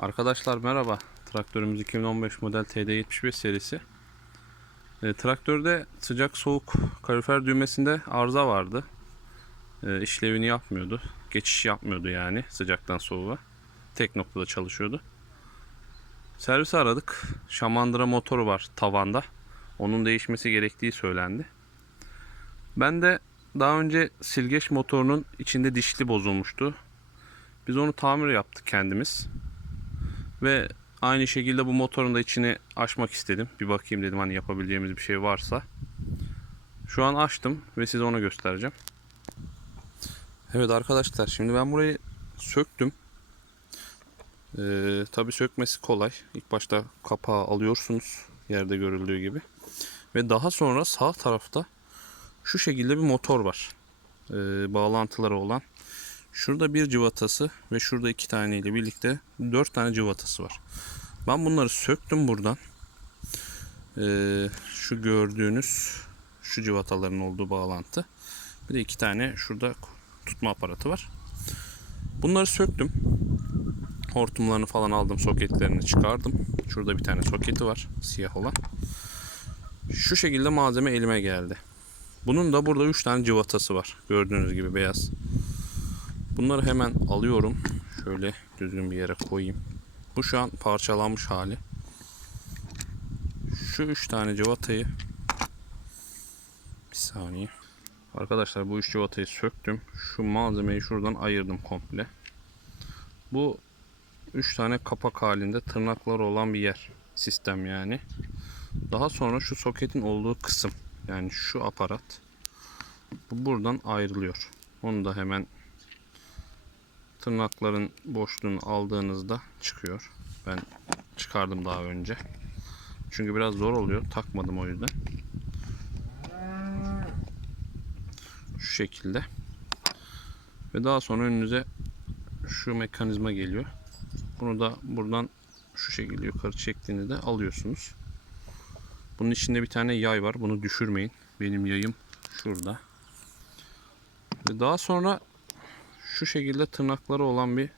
Arkadaşlar merhaba. Traktörümüz 2015 model TD75 serisi. E, traktörde sıcak soğuk kalorifer düğmesinde arıza vardı. E, işlevini yapmıyordu. Geçiş yapmıyordu yani sıcaktan soğuğa. Tek noktada çalışıyordu. Servisi aradık. Şamandıra motoru var tavanda. Onun değişmesi gerektiği söylendi. Ben de daha önce silgeç motorunun içinde dişli bozulmuştu. Biz onu tamir yaptık kendimiz. Ve aynı şekilde bu motorun da içini açmak istedim. Bir bakayım dedim hani yapabileceğimiz bir şey varsa. Şu an açtım ve size onu göstereceğim. Evet arkadaşlar şimdi ben burayı söktüm. Ee, Tabi sökmesi kolay. İlk başta kapağı alıyorsunuz yerde görüldüğü gibi. Ve daha sonra sağ tarafta şu şekilde bir motor var. Ee, bağlantıları olan. Şurada bir cıvatası ve şurada iki tane ile birlikte dört tane cıvatası var. Ben bunları söktüm buradan. Ee, şu gördüğünüz şu cıvataların olduğu bağlantı. Bir de iki tane şurada tutma aparatı var. Bunları söktüm. Hortumlarını falan aldım, soketlerini çıkardım. Şurada bir tane soketi var, siyah olan. Şu şekilde malzeme elime geldi. Bunun da burada 3 tane cıvatası var. Gördüğünüz gibi beyaz. Bunları hemen alıyorum. Şöyle düzgün bir yere koyayım. Bu şu an parçalanmış hali. Şu 3 tane cıvatayı bir saniye. Arkadaşlar bu 3 cıvatayı söktüm. Şu malzemeyi şuradan ayırdım komple. Bu 3 tane kapak halinde tırnakları olan bir yer. Sistem yani. Daha sonra şu soketin olduğu kısım yani şu aparat bu buradan ayrılıyor. Onu da hemen tırnakların boşluğunu aldığınızda çıkıyor. Ben çıkardım daha önce. Çünkü biraz zor oluyor. Takmadım o yüzden. Şu şekilde. Ve daha sonra önünüze şu mekanizma geliyor. Bunu da buradan şu şekilde yukarı çektiğinizde alıyorsunuz. Bunun içinde bir tane yay var. Bunu düşürmeyin. Benim yayım şurada. Ve daha sonra şu şekilde tırnakları olan bir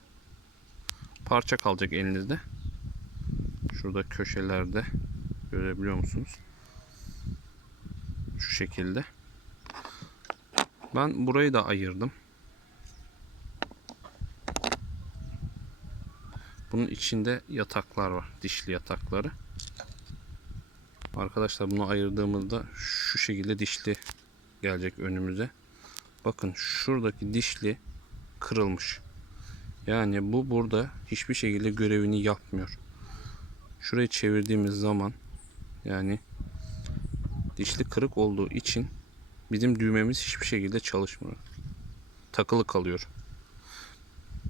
parça kalacak elinizde. Şurada köşelerde görebiliyor musunuz? Şu şekilde. Ben burayı da ayırdım. Bunun içinde yataklar var. Dişli yatakları. Arkadaşlar bunu ayırdığımızda şu şekilde dişli gelecek önümüze. Bakın şuradaki dişli kırılmış. Yani bu burada hiçbir şekilde görevini yapmıyor. Şurayı çevirdiğimiz zaman yani dişli kırık olduğu için bizim düğmemiz hiçbir şekilde çalışmıyor. Takılı kalıyor.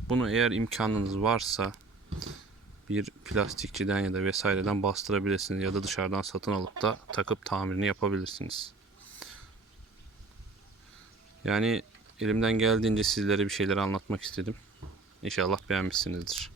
Bunu eğer imkanınız varsa bir plastikçiden ya da vesaireden bastırabilirsiniz ya da dışarıdan satın alıp da takıp tamirini yapabilirsiniz. Yani elimden geldiğince sizlere bir şeyler anlatmak istedim. İnşallah beğenmişsinizdir.